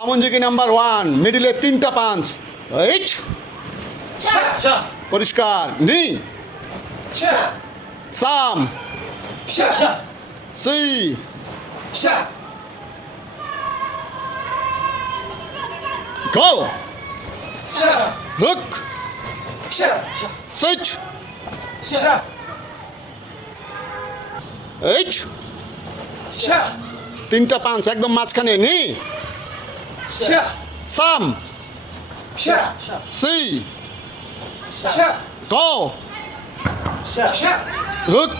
আমনজিকি number one মিডিলে তিনটা punch H পরিষ্কার। নি। সাম। See. Go. Hook switch H তিনটা পাঁচ একদম মাঝখানে। নি। Sam. See. Go. Look.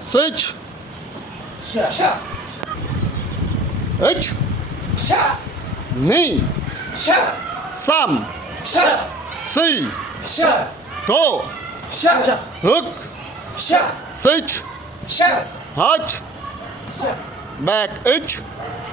Sit. H. Knee. Sam. See. Go. Look. Sit. Hut. Back. H.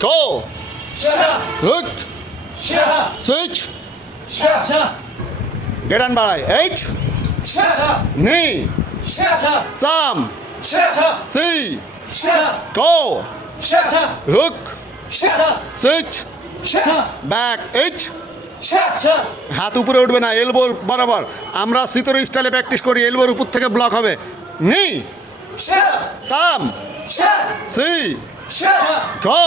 Go! Look! Switch! Get on by eight. Knee. Sam. See. Go. Look. Switch. Back. Eight. হাত উপরে উঠবে না এলবোর বরাবর আমরা শীতর স্টাইলে প্র্যাকটিস করি এলবোর উপর থেকে ব্লক হবে knee some see go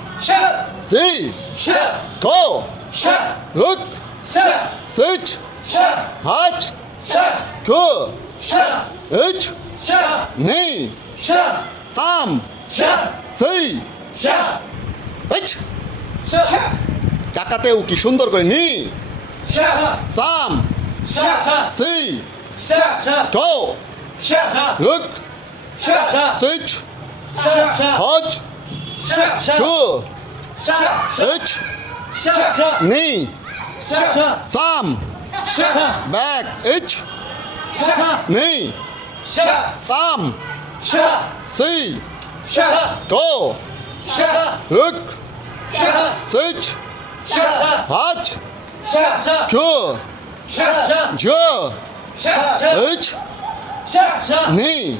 see, go, look, search, heart, go, it, knee, thumb, see, it. কাকাতেও কি সুন্দর করে নি সাম সি টো লুক সুইচ হজ Six. Knee. Sam. Back. Itch. Knee. Sam. See. Go. Look. Sit. Hat. Cure. Jure. Itch. Knee.